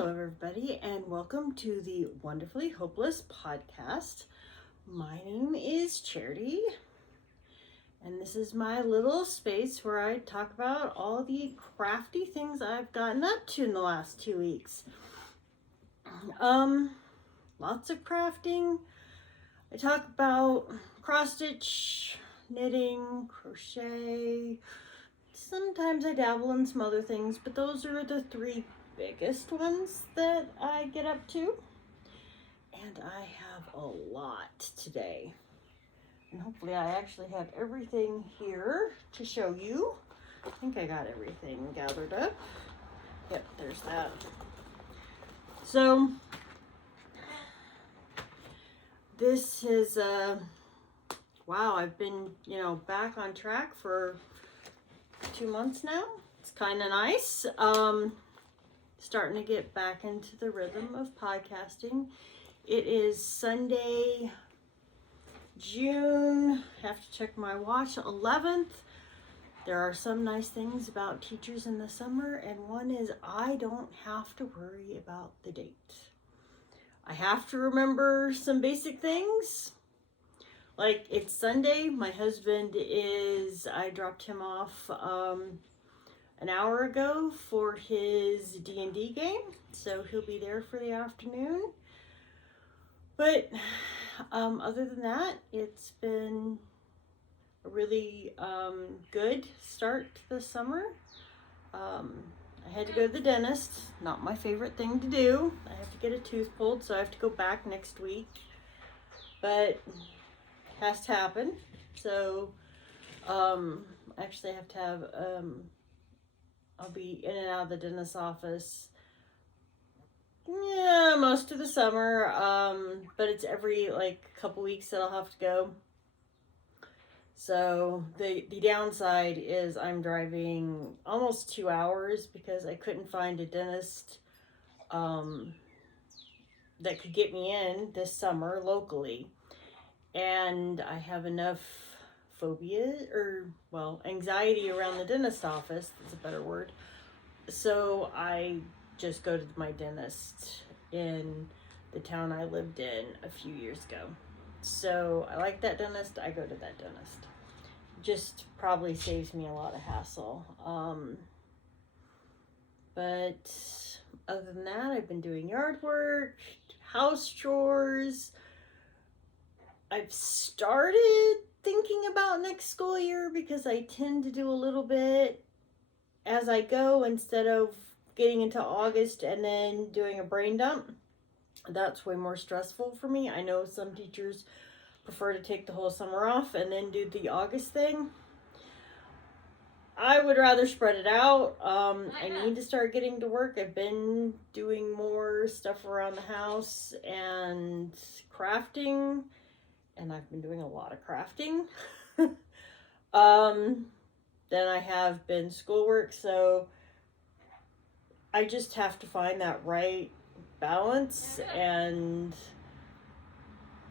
Hello, everybody, and welcome to the Wonderfully Hopeless podcast. My name is Charity, and this is my little space where I talk about all the crafty things I've gotten up to in the last 2 weeks. Lots of crafting. I talk about cross stitch, knitting, crochet. Sometimes I dabble in some other things, but those are the three biggest ones that I get up to. And I have a lot today. And hopefully I actually have everything here to show you. I think I got everything gathered up. Yep, there's that. So this is wow, I've been, back on track for 2 months now. It's kind of nice. Starting to get back into the rhythm of podcasting. It is Sunday, June, have to check my watch, 11th. There are some nice things about teachers in the summer, and one is I don't have to worry about the date. I have to remember some basic things. Like, it's Sunday, my husband I dropped him off an hour ago for his D&D game, so he'll be there for the afternoon. But other than that, it's been a really good start to the summer. I had to go to the dentist, not my favorite thing to do. I have to get a tooth pulled, so I have to go back next week, but it has to happen. So actually I have to have I'll be in and out of the dentist's office, most of the summer, but it's every couple weeks that I'll have to go. So the downside is I'm driving almost 2 hours because I couldn't find a dentist that could get me in this summer locally, and I have enough anxiety around the dentist office, that's a better word. So I just go to my dentist in the town I lived in a few years ago. So I like that dentist, I go to that dentist. Just probably saves me a lot of hassle. But other than that, I've been doing yard work, house chores. I've started thinking about next school year because I tend to do a little bit as I go instead of getting into August and then doing a brain dump. That's way more stressful for me. I know some teachers prefer to take the whole summer off and then do the August thing. I would rather spread it out. I need to start getting to work. I've been doing more stuff around the house and crafting, and I've been doing a lot of crafting. Then I have been schoolwork, so I just have to find that right balance, and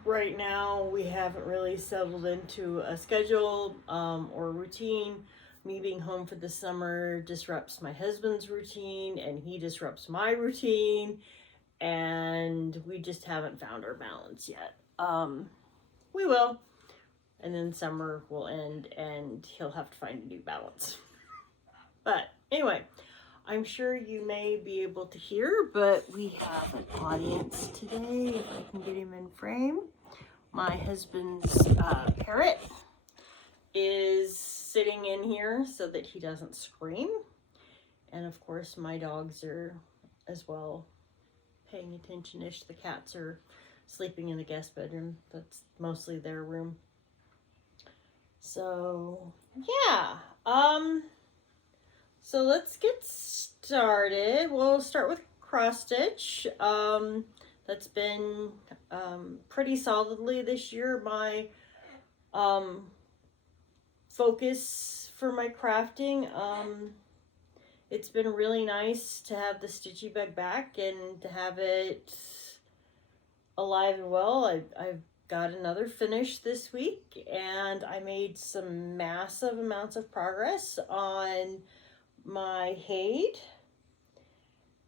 right now we haven't really settled into a schedule or routine. Me being home for the summer disrupts my husband's routine, and he disrupts my routine, and we just haven't found our balance yet. We will, and then summer will end and he'll have to find a new balance. But anyway, I'm sure you may be able to hear, but we have an audience today, if I can get him in frame. My husband's parrot is sitting in here so that he doesn't scream. And of course, my dogs are as well paying attention-ish. The cats are sleeping in the guest bedroom. That's mostly their room. So, yeah. So let's get started. We'll start with cross stitch. That's been pretty solidly this year my focus for my crafting. It's been really nice to have the Stitchy Bug back and to have it alive and well. I've got another finish this week, and I made some massive amounts of progress on my Hade.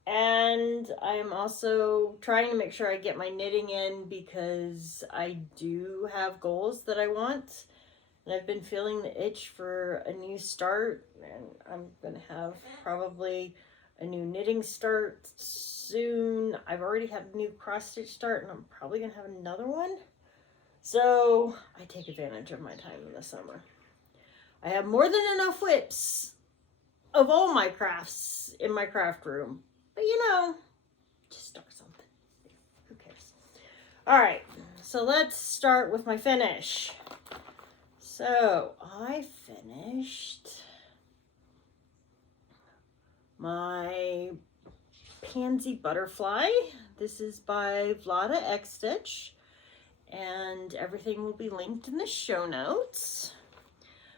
And I'm also trying to make sure I get my knitting in because I do have goals that I want. And I've been feeling the itch for a new start. And I'm going to have probably a new knitting start soon. I've already had a new cross stitch start, and I'm probably going to have another one. So I take advantage of my time in the summer. I have more than enough whips of all my crafts in my craft room. But you know, just start something. Who cares? All right, so let's start with my finish. So I finished my Pansy Butterfly. This is by Vlada X Stitch, and everything will be linked in the show notes.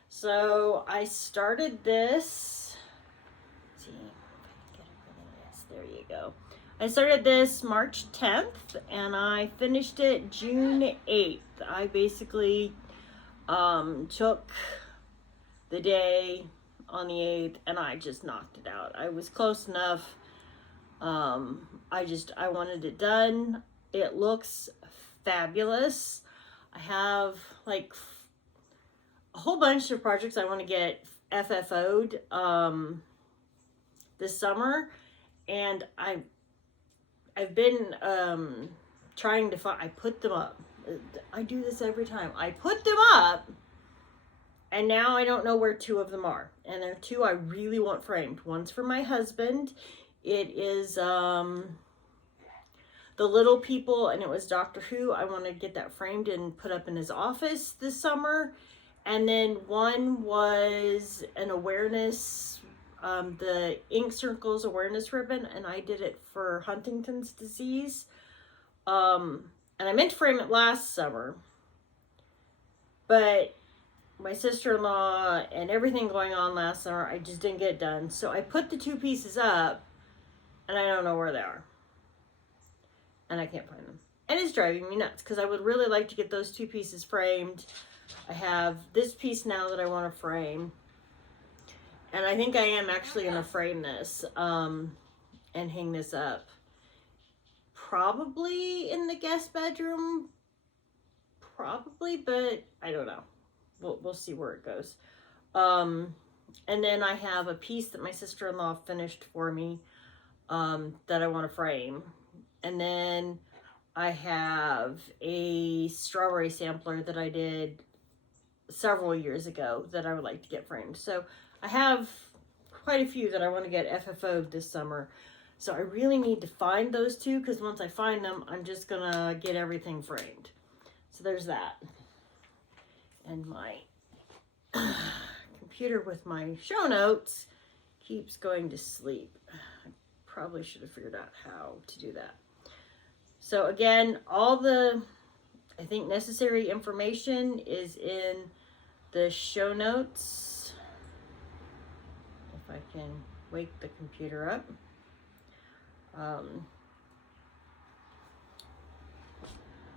So I started this. Let's see if I can get everything. Yes, there you go. I started this March 10th and I finished it June 8th. I basically took the day on the 8th and I just knocked it out. I was close enough. I wanted it done. It looks fabulous. I have like a whole bunch of projects I want to get FFO'd this summer, and I've been trying to find. I put them up. I do this every time. I put them up, and now I don't know where two of them are. And there are two I really want framed. One's for my husband. It is The Little People, and it was Doctor Who. I want to get that framed and put up in his office this summer. And then one was an awareness, the Ink Circles awareness ribbon, and I did it for Huntington's disease. And I meant to frame it last summer, but my sister-in-law and everything going on last summer, I just didn't get it done. So I put the two pieces up, and I don't know where they are. And I can't find them. And it's driving me nuts, because I would really like to get those two pieces framed. I have this piece now that I want to frame. And I think I am actually going to frame this and hang this up. Probably in the guest bedroom. Probably, but I don't know. We'll see where it goes. And then I have a piece that my sister-in-law finished for me that I want to frame. And then I have a strawberry sampler that I did several years ago that I would like to get framed. So I have quite a few that I want to get FFO'd this summer. So I really need to find those two, because once I find them, I'm just gonna get everything framed. So there's that. And my computer with my show notes keeps going to sleep. I probably should have figured out how to do that. So again, all the, I think, necessary information is in the show notes. If I can wake the computer up.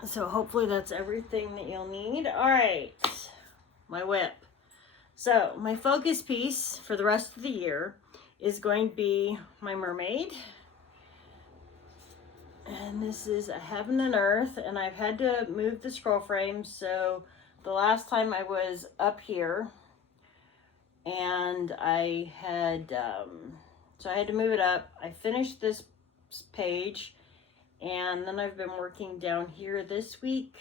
So hopefully that's everything that you'll need. All right, my whip. So my focus piece for the rest of the year is going to be my mermaid. And this is a Heaven and Earth, and I've had to move the scroll frame. So the last time I was up here, and I had to move it up. I finished this page, and then I've been working down here this week.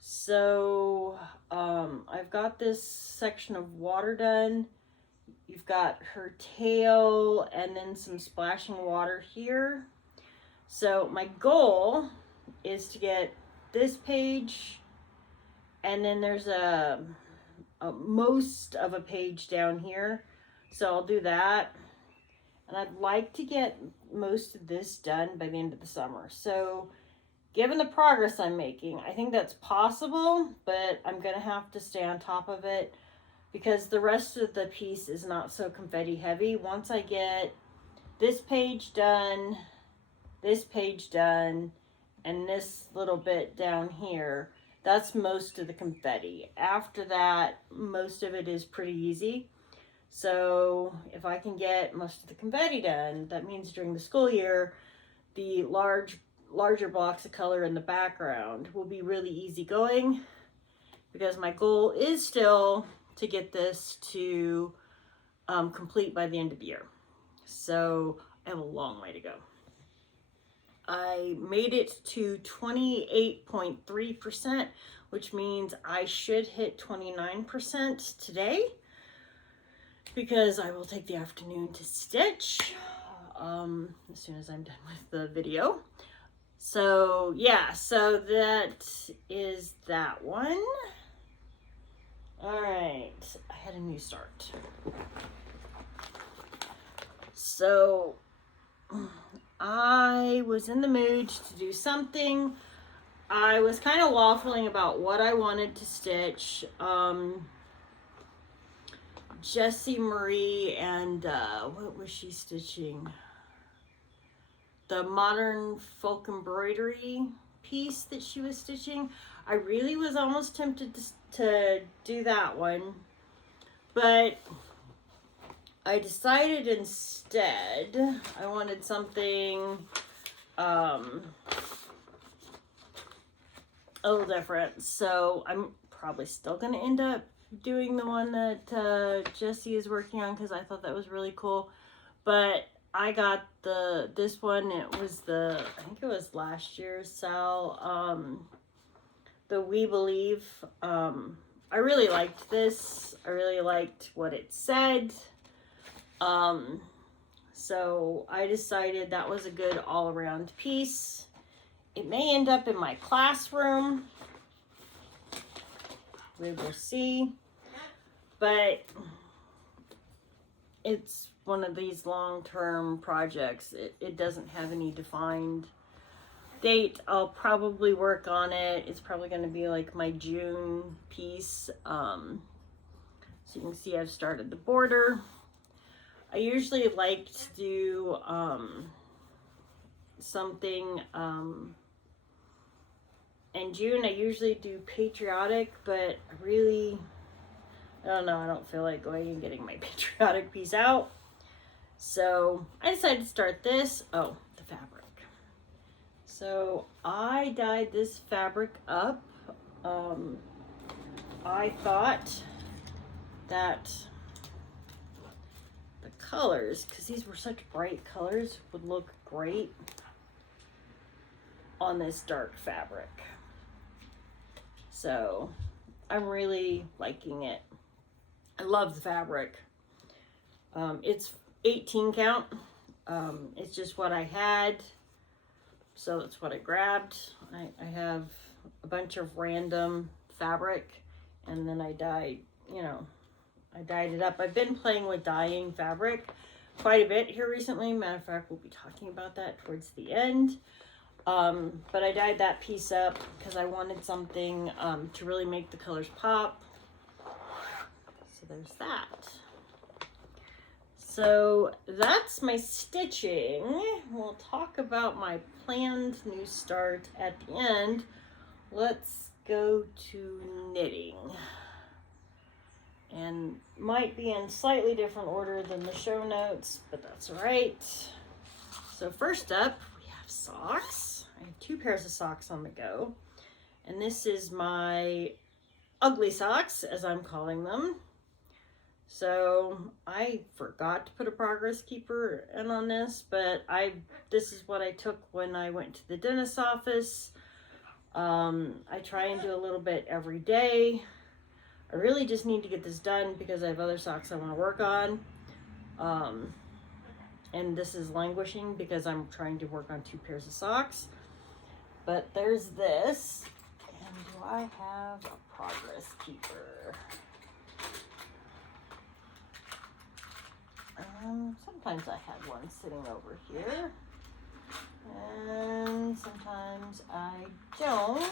So I've got this section of water done. You've got her tail and then some splashing water here. So my goal is to get this page, and then there's a most of a page down here. So I'll do that. And I'd like to get most of this done by the end of the summer. So given the progress I'm making, I think that's possible, but I'm going to have to stay on top of it because the rest of the piece is not so confetti heavy. Once I get this page done, and this little bit down here, that's most of the confetti. After that, most of it is pretty easy. So if I can get most of the confetti done, that means during the school year, the larger blocks of color in the background will be really easy going, because my goal is still to get this to complete by the end of the year. So I have a long way to go. I made it to 28.3%, which means I should hit 29% today, because I will take the afternoon to stitch as soon as I'm done with the video. So yeah, so that is that one. All right, I had a new start. So I was in the mood to do something. I was kind of waffling about what I wanted to stitch. Jessie Marie and what was she stitching? The modern folk embroidery piece that she was stitching. I really was almost tempted to do that one, but I decided instead I wanted something a little different. So I'm probably still gonna end up doing the one that Jessie is working on, because I thought that was really cool. But I got this one. It was I think it was last year's Sal, the We Believe. I really liked this. I really liked what it said. So I decided that was a good all-around piece. It may end up in my classroom. We will see. But it's one of these long-term projects. It doesn't have any defined date. I'll probably work on it. It's probably going to be like my June piece. So you can see I've started the border. I usually like to do something in June. I usually do patriotic, but I don't know, I don't feel like going and getting my patriotic piece out. So I decided to start this. Oh, the fabric. So I dyed this fabric up. I thought that the colors, because these were such bright colors, would look great on this dark fabric. So I'm really liking it. I love the fabric. It's 18 count. It's just what I had, so that's what I grabbed. I have a bunch of random fabric, and then I dyed, I dyed it up. I've been playing with dyeing fabric quite a bit here recently. Matter of fact, we'll be talking about that towards the end. But I dyed that piece up because I wanted something to really make the colors pop. So there's that. So that's my stitching. We'll talk about my planned new start at the end. Let's go to knitting. And might be in slightly different order than the show notes, but that's all right. So first up, we have socks. I have 2 pairs of socks on the go. And this is my ugly socks, as I'm calling them. So I forgot to put a progress keeper in on this, but this is what I took when I went to the dentist's office. I try and do a little bit every day. I really just need to get this done because I have other socks I want to work on. And this is languishing because I'm trying to work on 2 pairs of socks. But there's this. And do I have a progress keeper? Sometimes I have one sitting over here, and sometimes I don't.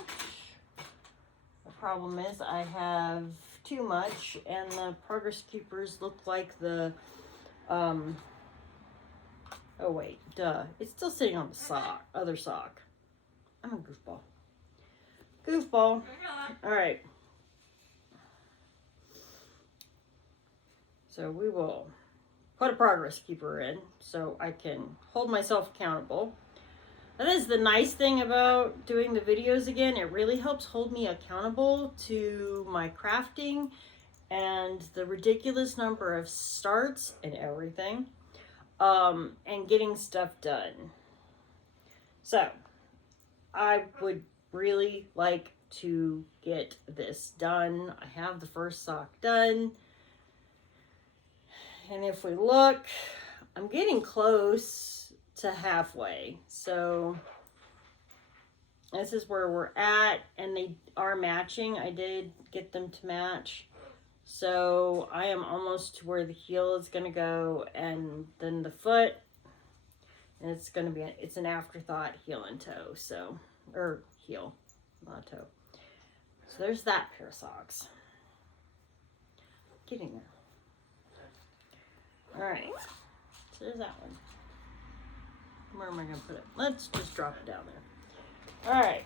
The problem is I have too much, and the progress keepers look like the, oh wait, duh, it's still sitting on the other sock. I'm a goofball. All right. So we will put a progress keeper in so I can hold myself accountable. That is the nice thing about doing the videos again. It really helps hold me accountable to my crafting and the ridiculous number of starts and everything, and getting stuff done. So I would really like to get this done. I have the first sock done. And if we look, I'm getting close to halfway. So this is where we're at, and they are matching. I did get them to match. So I am almost to where the heel is going to go, and then the foot, and it's going to be, it's an afterthought, heel and toe. So, or heel, not toe. So there's that pair of socks. Getting there. All right, so there's that one. Where am I going to put it? Let's just drop it down there. All right,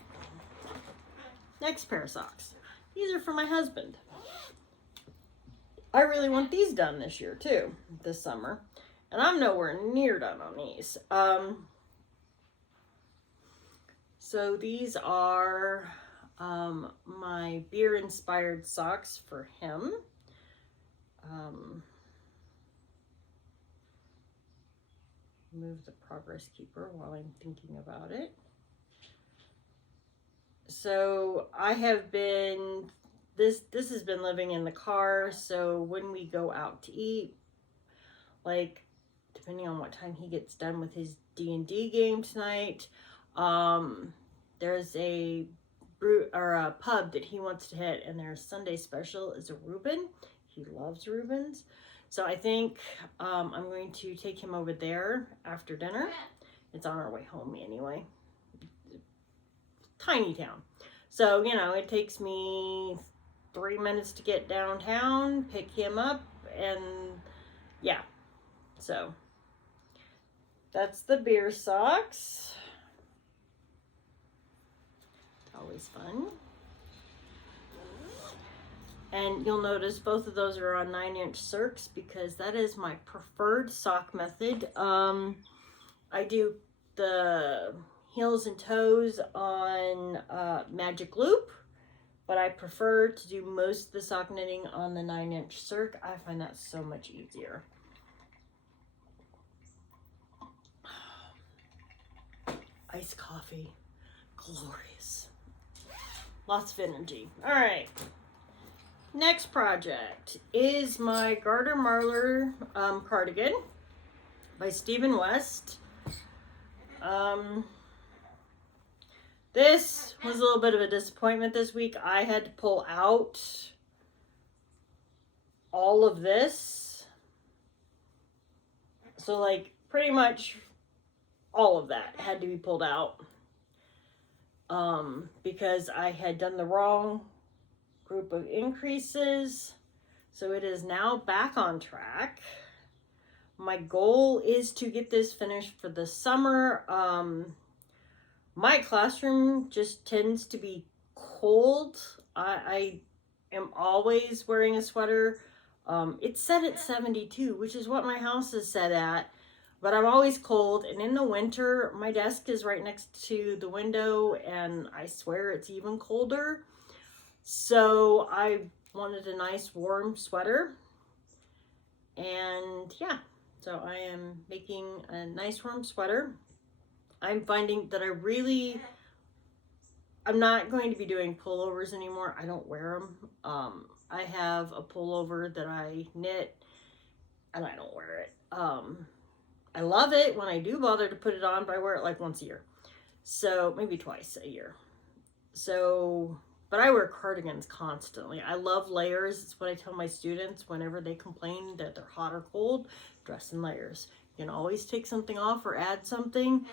next pair of socks. These are for my husband. I really want these done this year too, this summer. And I'm nowhere near done on these. So these are my beer-inspired socks for him. Move the progress keeper while I'm thinking about it. So I have been, this has been living in the car. So when we go out to eat, like depending on what time he gets done with his D&D game tonight, there's a pub that he wants to hit, and their Sunday special is a Reuben. He loves Reubens. So I think I'm going to take him over there after dinner. It's on our way home anyway. Tiny town. So, you know, it takes me 3 minutes to get downtown, pick him up, and yeah. So that's the beer socks. Always fun. And you'll notice both of those are on 9-inch circs because that is my preferred sock method. I do the heels and toes on Magic Loop, but I prefer to do most of the sock knitting on the 9-inch circ. I find that so much easier. Iced coffee, glorious. Lots of energy. All right. Next project is my Garter Marlar cardigan by Stephen West. This was a little bit of a disappointment this week. I had to pull out all of this. So like pretty much all of that had to be pulled out because I had done the wrong group of increases. So it is now back on track. My goal is to get this finished for the summer. My classroom just tends to be cold. I am always wearing a sweater. It's set at 72, which is what my house is set at, but I'm always cold. And in the winter, my desk is right next to the window, and I swear it's even colder. So I wanted a nice warm sweater, and yeah, so I am making a nice warm sweater. I'm finding that I'm not going to be doing pullovers anymore. I don't wear them. I have a pullover that I knit, and I don't wear it. I love it when I do bother to put it on, but I wear it like once a year. So maybe twice a year. So, but I wear cardigans constantly. I love layers. It's what I tell my students whenever they complain that they're hot or cold. Dress in layers. You can always take something off or add something,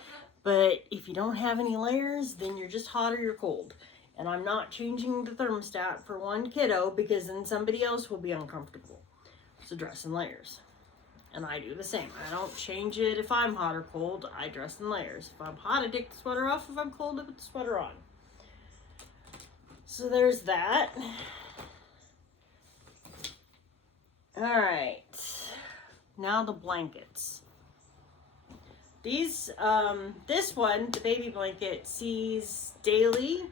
but if you don't have any layers, then you're just hot or you're cold. And I'm not changing the thermostat for one kiddo because then somebody else will be uncomfortable. So dress in layers. And I do the same. I don't change it if I'm hot or cold. I dress in layers. If I'm hot, I take the sweater off. If I'm cold, I put the sweater on. So there's that. All right, now the blankets. These, this one, the baby blanket, sees daily,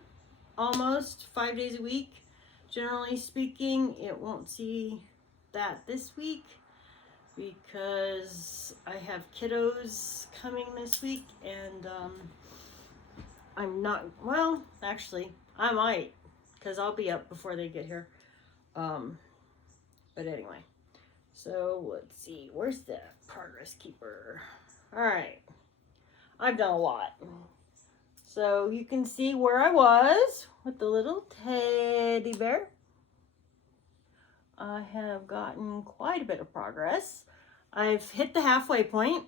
almost 5 days a week. Generally speaking, it won't see that this week because I have kiddos coming this week, and I'm not, well, actually, I might, because I'll be up before they get here. But anyway, so let's see, where's the progress keeper? All right, I've done a lot. So you can see where I was with the little teddy bear. I have gotten quite a bit of progress. I've hit the halfway point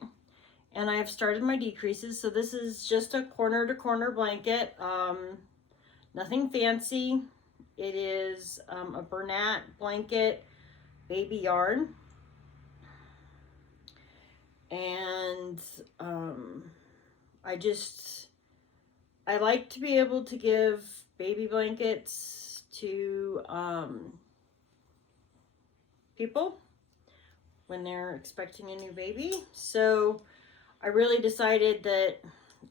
and I've started my decreases. So this is just a corner to corner blanket. Nothing fancy. It is a Bernat blanket, baby yarn. And I like to be able to give baby blankets to people when they're expecting a new baby. So I really decided that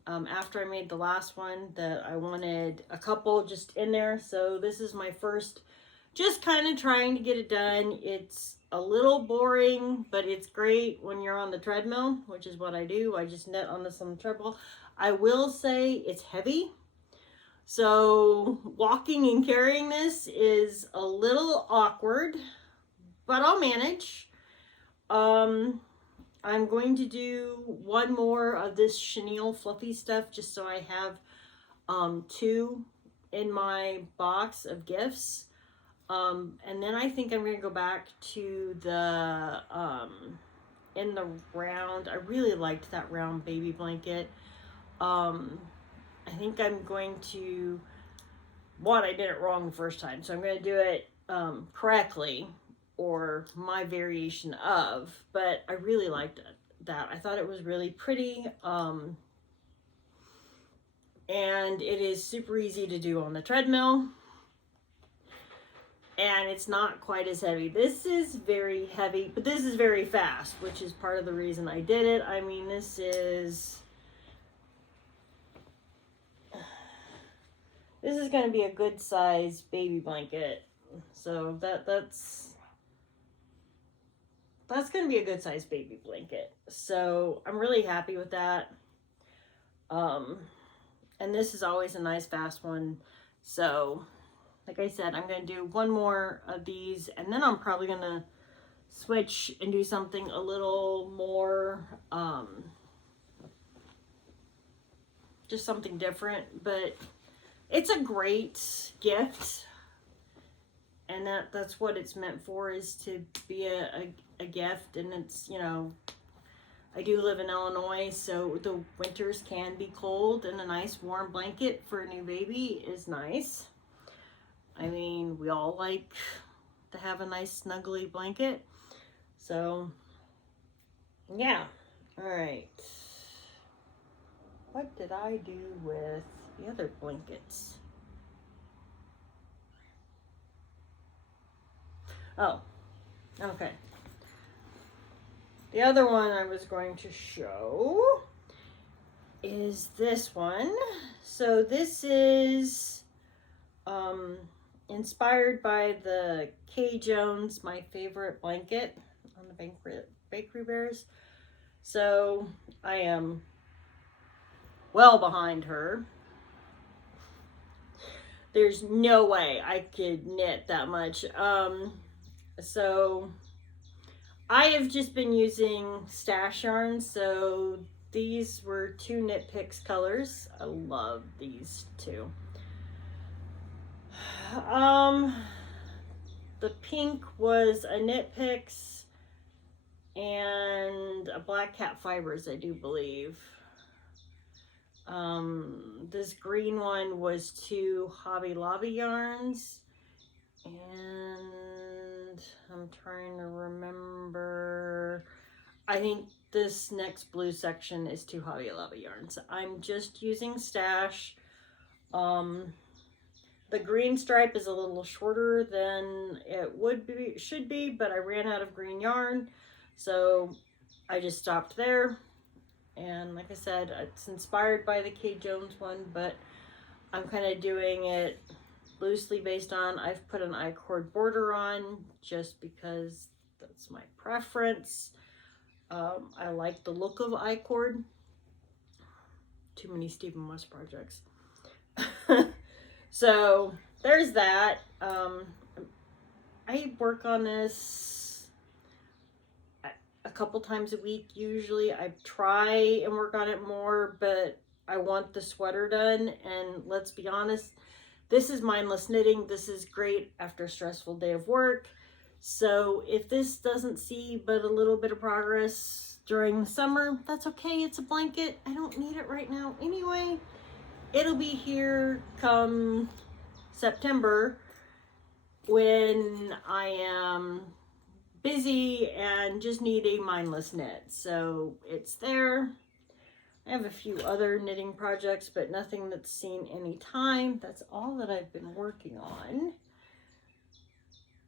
after I made the last one that I wanted a couple just in there. So this is my first, just kind of trying to get it done. It's a little boring, but it's great when you're on the treadmill, which is what I do. I just knit on this on the treadmill. I will say it's heavy. So walking and carrying this is a little awkward, but I'll manage. I'm going to do one more of this chenille fluffy stuff just so I have 2 in my box of gifts. And then I think I'm going to go back to the in the round. I really liked that round baby blanket. I think I'm going to, I did it wrong the first time, so I'm going to do it correctly, or my variation of, but I really liked that. I thought it was really pretty, and it is super easy to do on the treadmill, and it's not quite as heavy. This is very heavy, but this is very fast, which is part of the reason I did it. I mean, this is going to be a good size baby blanket. So that's going to be a good size baby blanket. So I'm really happy with that. And this is always a nice fast one. So like I said, I'm going to do one more of these, and then I'm probably going to switch and do something a little more, just something different. But it's a great gift, and that's what it's meant for, is to be a gift. And it's, you know, I do live in Illinois, so the winters can be cold, and a nice warm blanket for a new baby is nice. I mean, we all like to have a nice snuggly blanket. So yeah. All right, what did I do with the other blankets? Oh, okay. The other one I was going to show is this one. So this is inspired by the Kay Jones, My Favorite Blanket, on the Bakery Bears. So I am well behind her. There's no way I could knit that much. So I have just been using stash yarns. So these were 2 Knit Picks colors. I love these 2. The pink was a Knit Picks and a Black Cat Fibers, I do believe. This green one was 2 Hobby Lobby yarns, and I'm trying to remember, I think this next blue section is 2 Hobby Lobby yarns. I'm just using stash. The green stripe is a little shorter than it should be, but I ran out of green yarn, so I just stopped there. And like I said, it's inspired by the Kate Jones one, but I'm kind of doing it loosely based on, I've put an I-cord border on just because that's my preference. I like the look of I-cord. Too many Stephen West projects. So there's that. I work on this a couple times a week usually. I try and work on it more, but I want the sweater done, and let's be honest, this is mindless knitting. This is great after a stressful day of work. So if this doesn't see but a little bit of progress during the summer, that's okay. It's a blanket. I don't need it right now anyway. It'll be here come September when I am busy and just need a mindless knit. So it's there. I have a few other knitting projects, but nothing that's seen any time. That's all that I've been working on.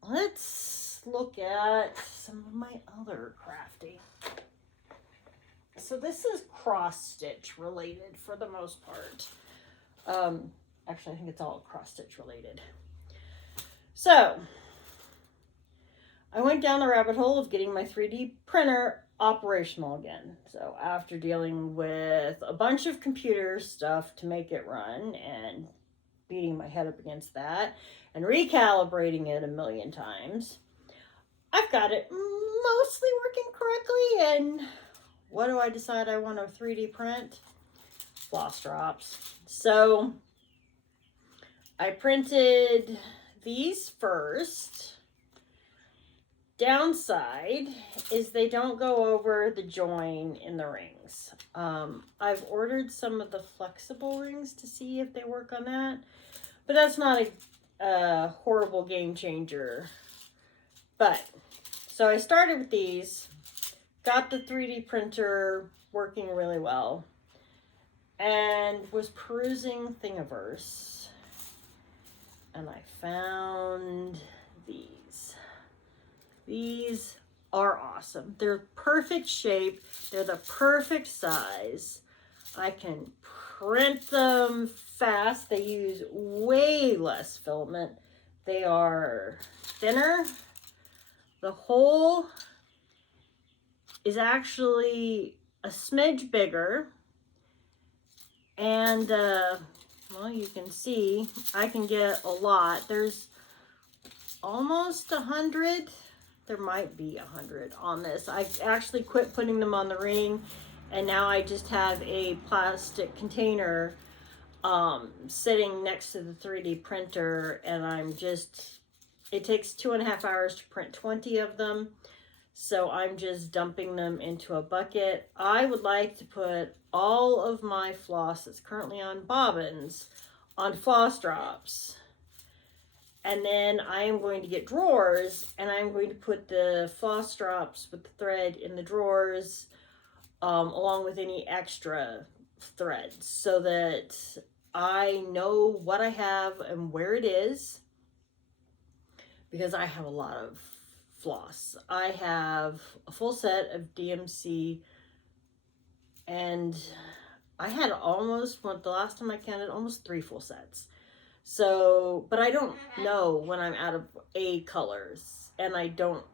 Let's look at some of my other crafting. So this is cross stitch related for the most part. Actually, I think it's all cross stitch related. So I went down the rabbit hole of getting my 3D printer operational again. So after dealing with a bunch of computer stuff to make it run and beating my head up against that and recalibrating it a million times, I've got it mostly working correctly. And what do I decide I want to 3D print? Floss drops. So I printed these first. Downside is they don't go over the join in the rings. I've ordered some of the flexible rings to see if they work on that, but that's not a horrible game changer. But so I started with these, got the 3D printer working really well, and was perusing Thingiverse, and I found these. These are awesome. They're perfect shape. They're the perfect size. I can print them fast. They use way less filament. They are thinner. The hole is actually a smidge bigger. And, well, you can see I can get a lot. There's almost 100. There might be 100 on this. I actually quit putting them on the ring, and now I just have a plastic container sitting next to the 3D printer, and it takes 2.5 hours to print 20 of them. So I'm just dumping them into a bucket. I would like to put all of my floss that's currently on bobbins on floss drops. And then I am going to get drawers, and I'm going to put the floss drops with the thread in the drawers along with any extra threads so that I know what I have and where it is, because I have a lot of floss. I have a full set of DMC, and I had the last time I counted, almost 3 full sets. So, but I don't know when I'm out of A colors, and I don't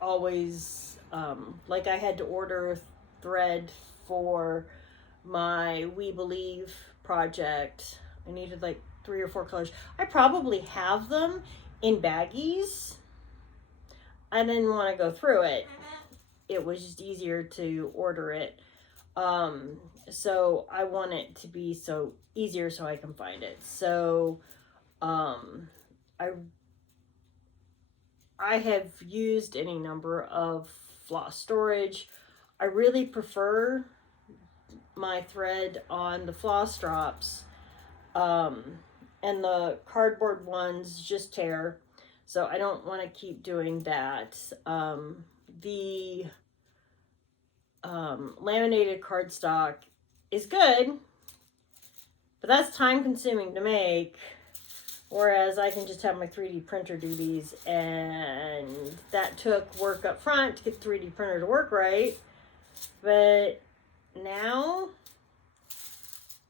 always, like I had to order thread for my We Believe project. I needed like 3 or 4 colors. I probably have them in baggies. I didn't want to go through it. It was just easier to order it. So I want it to be easier so I can find it. So I have used any number of floss storage. I really prefer my thread on the floss drops, and the cardboard ones just tear, so I don't want to keep doing that. The laminated cardstock is good, but that's time consuming to make. Whereas I can just have my 3D printer do these, and that took work up front to get the 3D printer to work right. But now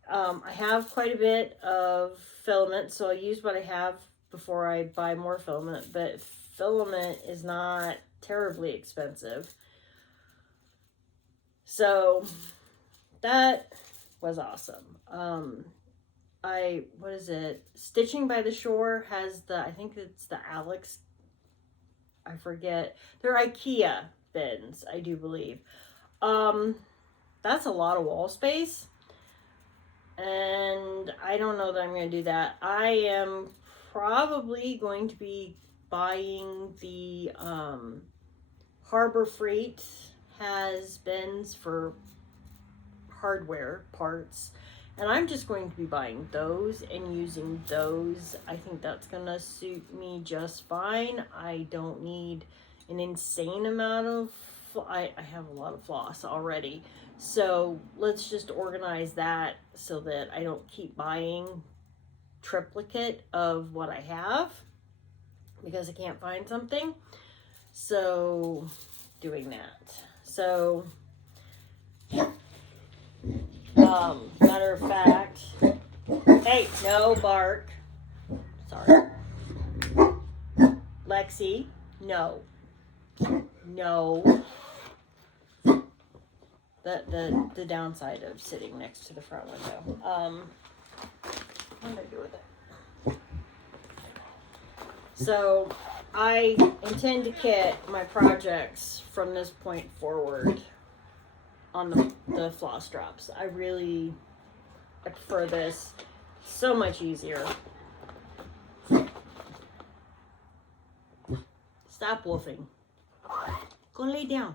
I have quite a bit of filament, so I'll use what I have before I buy more filament. But filament is not terribly expensive. So that was awesome. What is it? Stitching by the Shore has I think it's the Alex, I forget. They're IKEA bins, I do believe. That's a lot of wall space. And I don't know that I'm going to do that. I am probably going to be buying the Harbor Freight has bins for hardware parts. And I'm just going to be buying those and using those. I think that's going to suit me just fine. I don't need an insane amount of... I have a lot of floss already. So let's just organize that so that I don't keep buying triplicate of what I have because I can't find something. So doing that. So... matter of fact, hey, no bark. Sorry. Lexi, no. No. The downside of sitting next to the front window. What did I do with it? So, I intend to kit my projects from this point forward on the floss drops. I prefer this. So much easier. Stop woofing. Go lay down.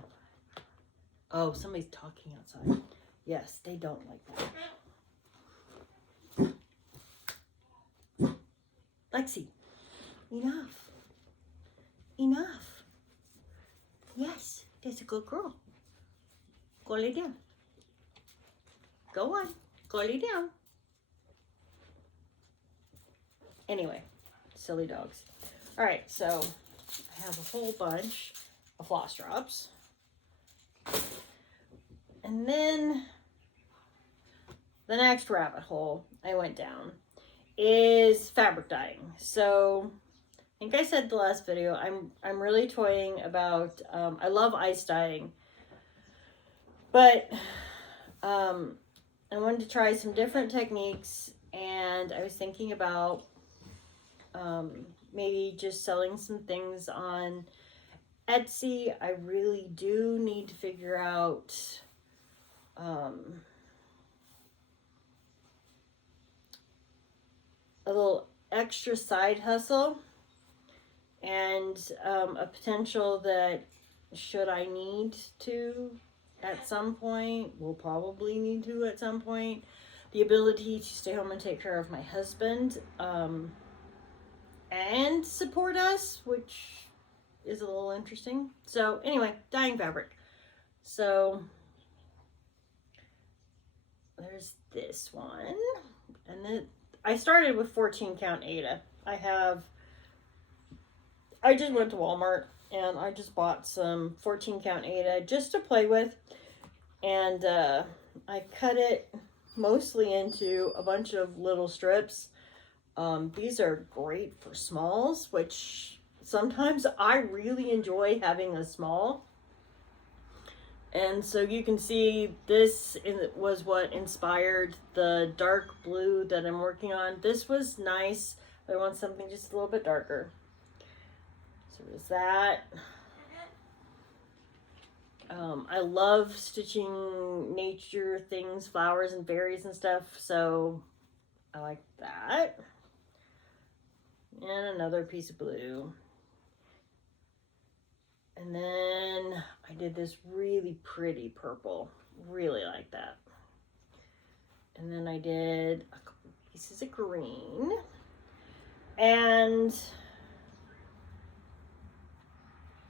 Oh, somebody's talking outside. Yes, they don't like that. Lexi, enough. Enough. Yes, that's a good girl. Go lay down. Go on. Go lay down. Anyway, silly dogs. All right, so I have a whole bunch of floss drops. And then the next rabbit hole I went down is fabric dyeing. So I think I said the last video, I'm really toying about, I love ice dyeing. But I wanted to try some different techniques, and I was thinking about maybe just selling some things on Etsy. I really do need to figure out a little extra side hustle and a potential that should I need to at some point, we'll probably need to at some point, the ability to stay home and take care of my husband and support us, which is a little interesting. So anyway, dyeing fabric. So there's this one, and then I started with 14 count Aida. I just went to Walmart and I just bought some 14 count Aida just to play with, and I cut it mostly into a bunch of little strips. These are great for smalls, which sometimes I really enjoy having a small. And so you can see this was what inspired the dark blue that I'm working on. This was nice, but I want something just a little bit darker. So there's that. I love stitching nature things, flowers and berries and stuff, so I like that. And another piece of blue. And then I did this really pretty purple. Really like that. And then I did a couple pieces of green. And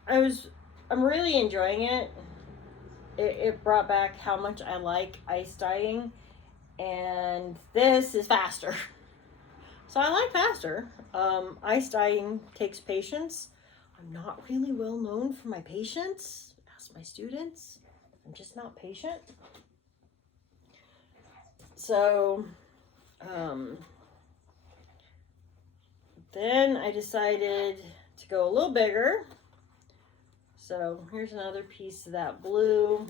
I'm really enjoying it. It brought back how much I like ice dyeing. And this is faster. So I like faster. Ice dyeing takes patience. I'm not really well known for my patience. Ask my students. I'm just not patient. So, then I decided to go a little bigger. So here's another piece of that blue.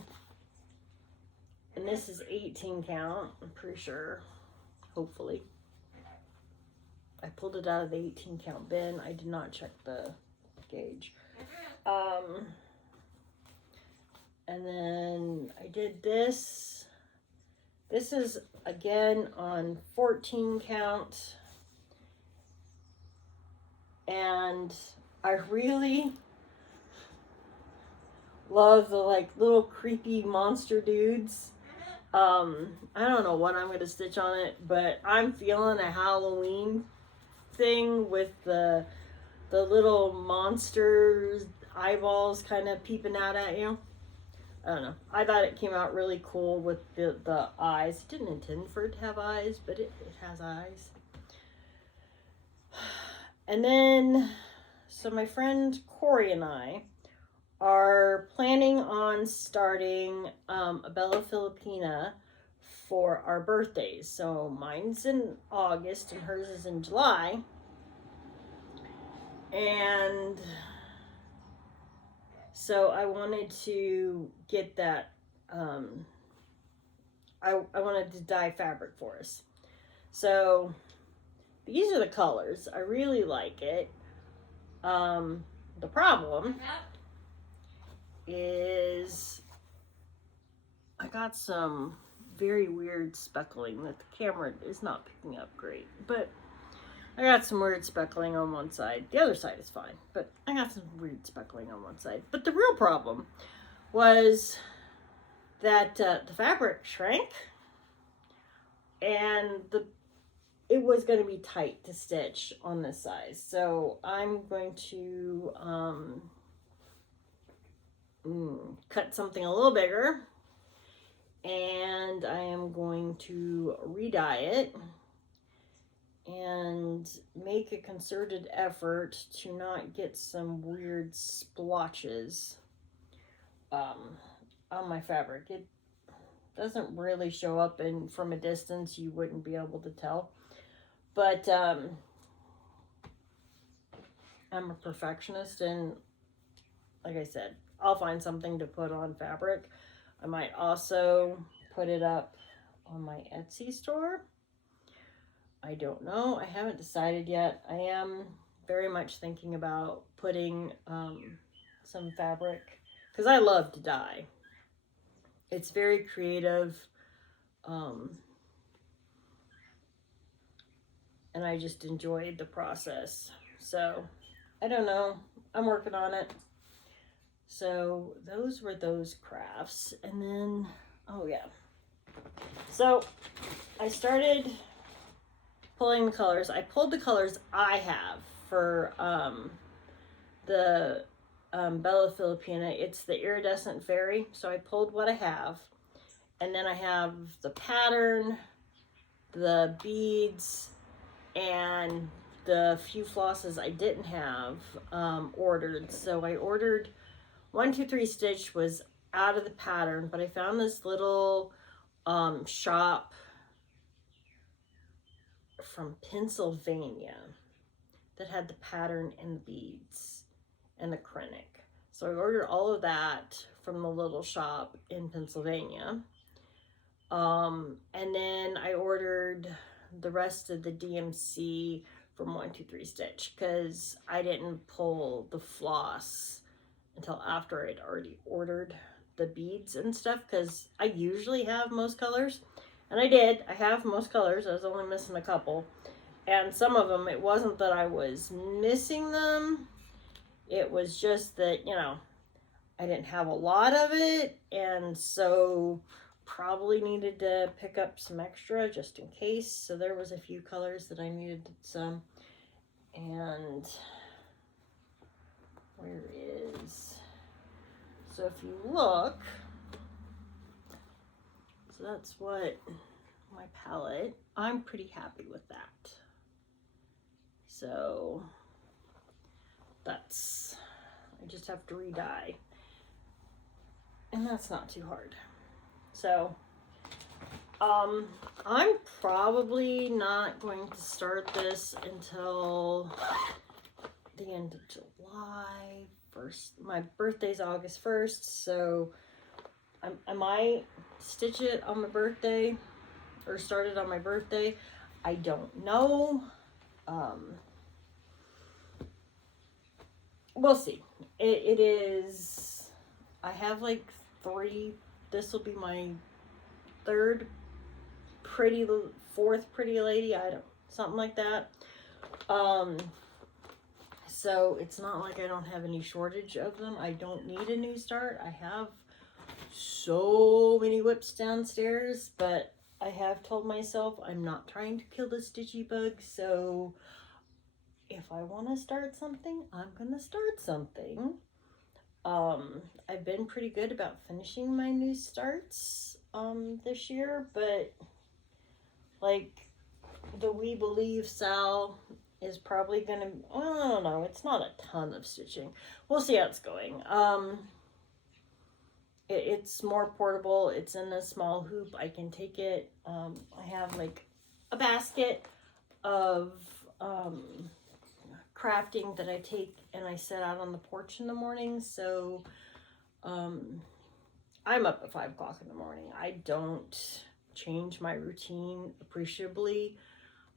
And this is 18 count, I'm pretty sure. Hopefully. I pulled it out of the 18 count bin. I did not check the gauge. And then I did this. This is again on 14 count. And I really love the like little creepy monster dudes. I don't know what I'm gonna stitch on it, but I'm feeling a Halloween thing with the little monsters eyeballs kind of peeping out at you. I don't know. I thought it came out really cool with the eyes. Didn't intend for it to have eyes, but it has eyes. And then, so my friend Corey and I are planning on starting a Bella Filipina for our birthdays. So mine's in August and hers is in July. And so I wanted to get that, I wanted to dye fabric for us. So these are the colors. I really like it. The problem is I got some very weird speckling that the camera is not picking up great, but I got some weird speckling on one side. The other side is fine, but I got some weird speckling on one side. But the real problem was that the fabric shrank, and it was going to be tight to stitch on this size. So I'm going to cut something a little bigger, and I am going to re-dye it and make a concerted effort to not get some weird splotches on my fabric. It doesn't really show up, and from a distance you wouldn't be able to tell, but I'm a perfectionist, and like I said, I'll find something to put on fabric. I might also put it up on my Etsy store. I don't know. I haven't decided yet. I am very much thinking about putting some fabric, because I love to dye. It's very creative, and I just enjoyed the process. So I don't know. I'm working on it. So those were those crafts. And then, oh yeah. So I started pulling the colors. I pulled the colors I have for the Bella Filipina. It's the Iridescent Fairy. So I pulled what I have. And then I have the pattern, the beads, and the few flosses I didn't have ordered. So I ordered 1, 2, 3 Stitch was out of the pattern, but I found this little shop from Pennsylvania that had the pattern and the beads and the Kreinik. So I ordered all of that from the little shop in Pennsylvania. And then I ordered the rest of the DMC from 1, 2, 3 Stitch, because I didn't pull the floss until after I'd already ordered the beads and stuff, because I usually have most colors, and I did. I have most colors. I was only missing a couple, and some of them, it wasn't that I was missing them, it was just that, you know, I didn't have a lot of it, and so probably needed to pick up some extra just in case. So there was a few colors that I needed some. And where is, so if you look, so that's what my palette, I'm pretty happy with that. So that's, I just have to re-dye. And that's not too hard. So, I'm probably not going to start this until the end of July 1st. My birthday's August 1st, so I might stitch it on my birthday or start it on my birthday. I don't know. We'll see. It is, I have like 3, this will be my fourth pretty lady, I don't, something like that. So it's not like I don't have any shortage of them. I don't need a new start. I have so many whips downstairs, but I have told myself I'm not trying to kill the stitchy bug, so if I want to start something, I'm gonna start something. I've been pretty good about finishing my new starts this year, but like the We Believe Sal is probably gonna, well, I don't know, it's not a ton of stitching. We'll see how it's going. It's more portable. It's in a small hoop. I can take it. I have like a basket of crafting that I take and I set out on the porch in the morning. So I'm up at 5 o'clock in the morning. I don't change my routine appreciably.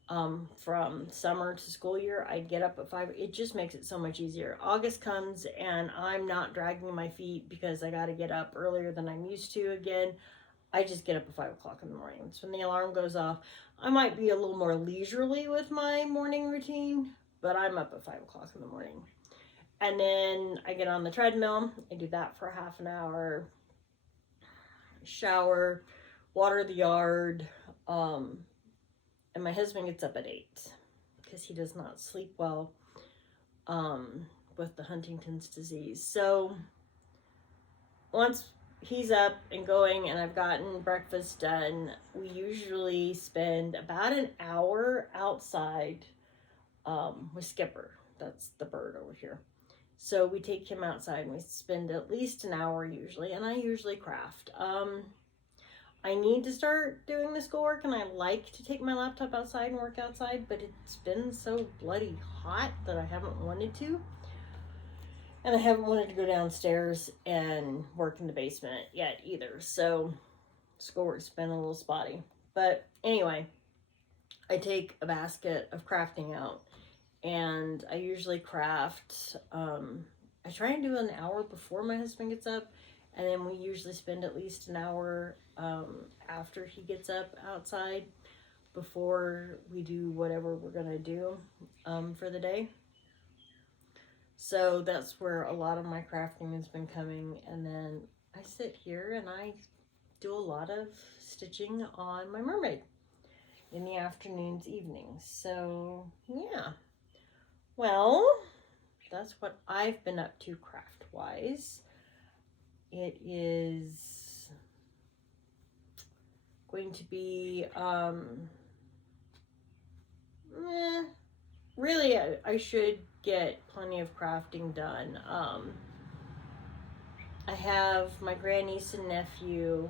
From summer to school year, I get up at 5. It just makes it so much easier. August comes and I'm not dragging my feet because I got to get up earlier than I'm used to again. I just get up at 5 o'clock in the morning. It's when the alarm goes off. I might be a little more leisurely with my morning routine, but I'm up at 5 o'clock in the morning. And then I get on the treadmill. I do that for half an hour. Shower, water the yard, and my husband gets up at 8 because he does not sleep well with the Huntington's disease. So once he's up and going and I've gotten breakfast done, we usually spend about an hour outside with Skipper. That's the bird over here. So we take him outside and we spend at least an hour usually, and I usually craft. I need to start doing the schoolwork, and I like to take my laptop outside and work outside, but it's been so bloody hot that I haven't wanted to. And I haven't wanted to go downstairs and work in the basement yet either. So schoolwork's been a little spotty. But anyway, I take a basket of crafting out, and I usually craft, I try and do an hour before my husband gets up, and then we usually spend at least an hour after he gets up outside before we do whatever we're gonna do for the day. So that's where a lot of my crafting has been coming, and then I sit here and I do a lot of stitching on my mermaid in the afternoons, evenings. So yeah, well, that's what I've been up to craft wise. It is going to be really I should get plenty of crafting done. I have my grandniece and nephew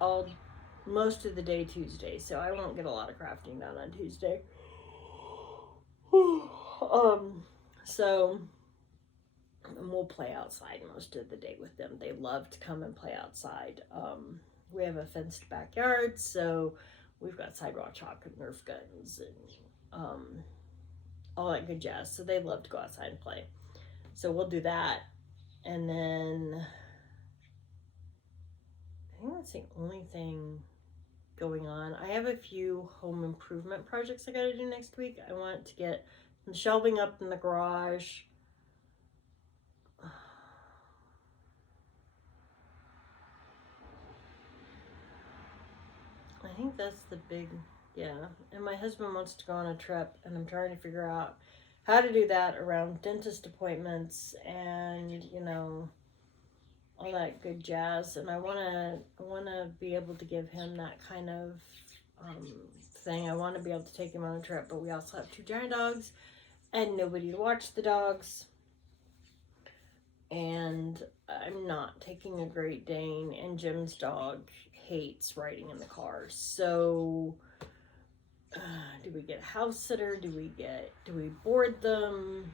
all most of the day Tuesday, so I won't get a lot of crafting done on Tuesday. So we'll play outside most of the day with them. They love to come and play outside. We have a fenced backyard, so we've got sidewalk chalk and Nerf guns and all that good jazz. So they love to go outside and play. So we'll do that. And then I think that's the only thing going on. I have a few home improvement projects I gotta do next week. I want to get some shelving up in the garage. I think that's the big, yeah. And my husband wants to go on a trip, and I'm trying to figure out how to do that around dentist appointments and, you know, all that good jazz. And I wanna be able to give him that kind of thing. I want to be able to take him on a trip, but we also have 2 giant dogs and nobody to watch the dogs. And I'm not taking a Great Dane, and Jim's dog hates riding in the car. So do we get a house sitter? Do we board them?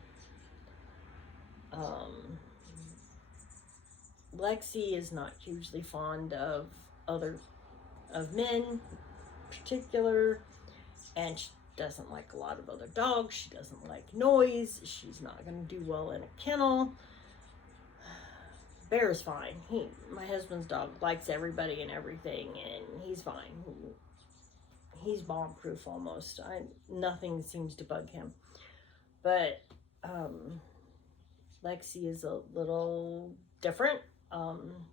Lexi is not hugely fond of men in particular, and she doesn't like a lot of other dogs. She doesn't like noise. She's not going to do well in a kennel. Bear's fine. My husband's dog likes everybody and everything, and he's fine. He's bomb-proof almost. Nothing seems to bug him. But Lexi is a little different.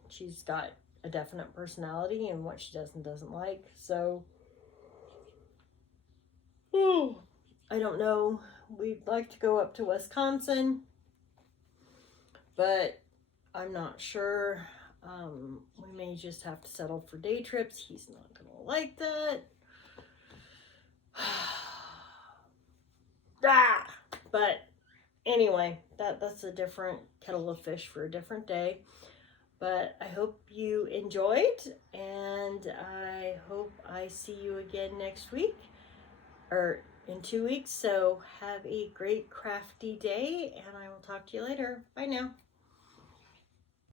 She's got a definite personality and what she does and doesn't like. So, I don't know. We'd like to go up to Wisconsin, but I'm not sure. We may just have to settle for day trips. He's not gonna like that. But anyway, that's a different kettle of fish for a different day. But I hope you enjoyed, and I hope I see you again next week, or in 2 weeks. So have a great crafty day, and I will talk to you later. Bye now.